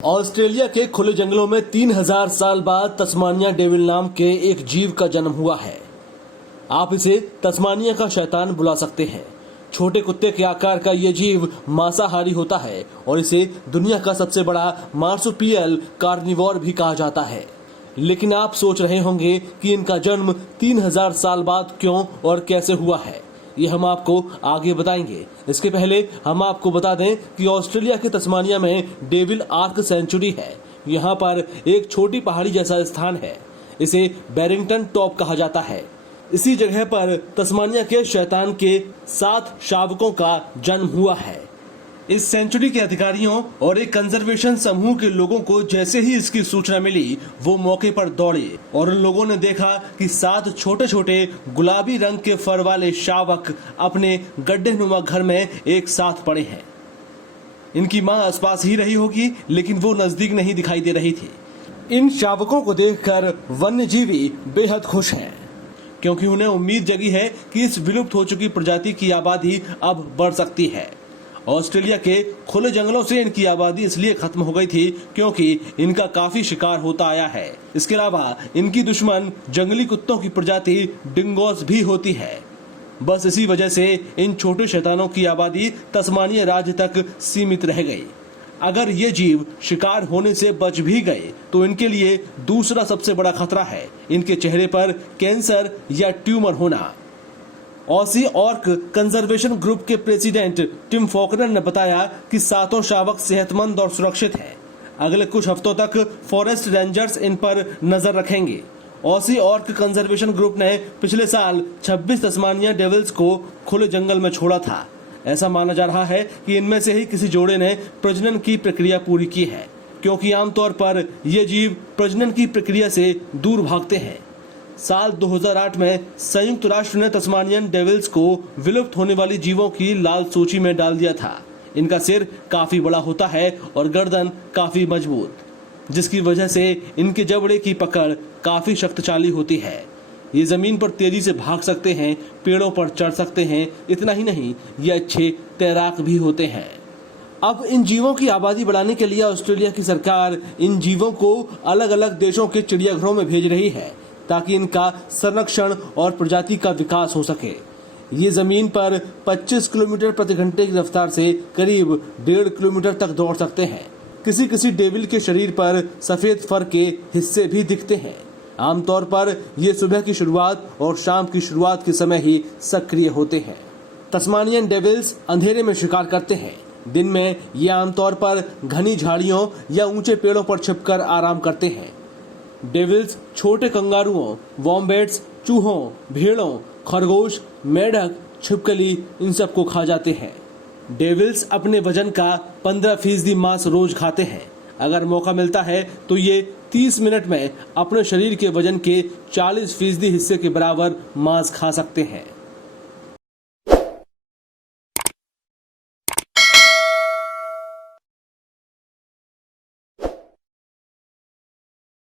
Australia के खुले जंगलों में 3000 साल बाद तस्मानिया डेविल नाम के एक जीव का जन्म हुआ है। आप इसे तस्मानिया का शैतान बुला सकते हैं। छोटे कुत्ते के आकार का यह जीव मांसाहारी होता है और इसे दुनिया का सबसे बड़ा मार्सुपियल कार्निवोर भी कहा जाता है। लेकिन आप सोच रहे होंगे कि इनका जन्म 3000 साल बाद क्यों और कैसे हुआ है, ये हम आपको आगे बताएंगे। इसके पहले हम आपको बता दें कि ऑस्ट्रेलिया के तस्मानिया में डेविल आर्क सेंचुरी है। यहाँ पर एक छोटी पहाड़ी जैसा स्थान है। इसे बैरिंगटन टॉप कहा जाता है। इसी जगह पर तस्मानिया के शैतान के 7 शावकों का जन्म हुआ है। इस सेंचुरी के अधिकारियों और एक कंजर्वेशन समूह के लोगों को जैसे ही इसकी सूचना मिली, वो मौके पर दौड़े और उन लोगों ने देखा कि 7 छोटे छोटे गुलाबी रंग के फर वाले शावक अपने गड्ढेनुमा घर में एक साथ पड़े हैं। इनकी मां आसपास ही रही होगी, लेकिन वो नजदीक नहीं दिखाई दे रही थी। इन शावकों को देखकर वन्यजीवी बेहद खुश हैं, क्योंकि उन्हें उम्मीद जगी है कि इस विलुप्त हो चुकी प्रजाति की आबादी अब बढ़ सकती है। ऑस्ट्रेलिया के खुले जंगलों से इनकी आबादी इसलिए खत्म हो गई थी क्योंकि इनका काफी शिकार होता आया है। इसके अलावा इनकी दुश्मन जंगली कुत्तों की प्रजाति डिंगोस भी होती है। बस इसी वजह से इन छोटे शैतानों की आबादी तस्मानिया राज्य तक सीमित रह गई। अगर ये जीव शिकार होने से बच भी गए तो इनके लिए दूसरा सबसे बड़ा खतरा है इनके चेहरे पर कैंसर या ट्यूमर होना। ऑसी ऑर्क कंजर्वेशन ग्रुप के प्रेसिडेंट टिम फॉकनर ने बताया कि 7 शावक सेहतमंद और सुरक्षित हैं। अगले कुछ हफ्तों तक फॉरेस्ट रेंजर्स इन पर नजर रखेंगे। ऑसी ऑर्क कंजर्वेशन ग्रुप ने पिछले साल 26 तस्मानिया डेविल्स को खुले जंगल में छोड़ा था। ऐसा माना जा रहा है कि इनमें से ही किसी जोड़े ने प्रजनन की प्रक्रिया पूरी की है, क्योंकि आमतौर पर ये जीव प्रजनन की प्रक्रिया से दूर भागते हैं। साल 2008 में संयुक्त राष्ट्र ने तस्मानियन डेविल्स को विलुप्त होने वाली जीवों की लाल सूची में डाल दिया था। इनका सिर काफी बड़ा होता है और गर्दन काफी मजबूत, जिसकी वजह से इनके जबड़े की पकड़ काफी शक्तिशाली होती है। ये जमीन पर तेजी से भाग सकते हैं, पेड़ों पर चढ़ सकते हैं। इतना ही नहीं, ये अच्छे तैराक भी होते हैं। अब इन जीवों की आबादी बढ़ाने के लिए ऑस्ट्रेलिया की सरकार इन जीवों को अलग अलग देशों के चिड़ियाघरों में भेज रही है, ताकि इनका संरक्षण और प्रजाति का विकास हो सके। ये जमीन पर 25 किलोमीटर प्रति घंटे की रफ्तार से करीब 1.5 किलोमीटर तक दौड़ सकते हैं। किसी किसी डेविल के शरीर पर सफेद फर के हिस्से भी दिखते हैं। आमतौर पर ये सुबह की शुरुआत और शाम की शुरुआत के समय ही सक्रिय होते हैं। तस्मानियन डेविल्स अंधेरे में शिकार करते हैं। दिन में ये आमतौर पर घनी झाड़ियों या ऊंचे पेड़ों पर छिपकर आराम करते हैं। डेविल्स छोटे कंगारुओं, वॉम्बेट्स, चूहों, भेड़ों, खरगोश, मेढक, छिपकली इन सबको खा जाते हैं। डेविल्स अपने वजन का 15% मांस रोज खाते हैं। अगर मौका मिलता है तो ये 30 मिनट में अपने शरीर के वजन के 40% हिस्से के बराबर मांस खा सकते हैं।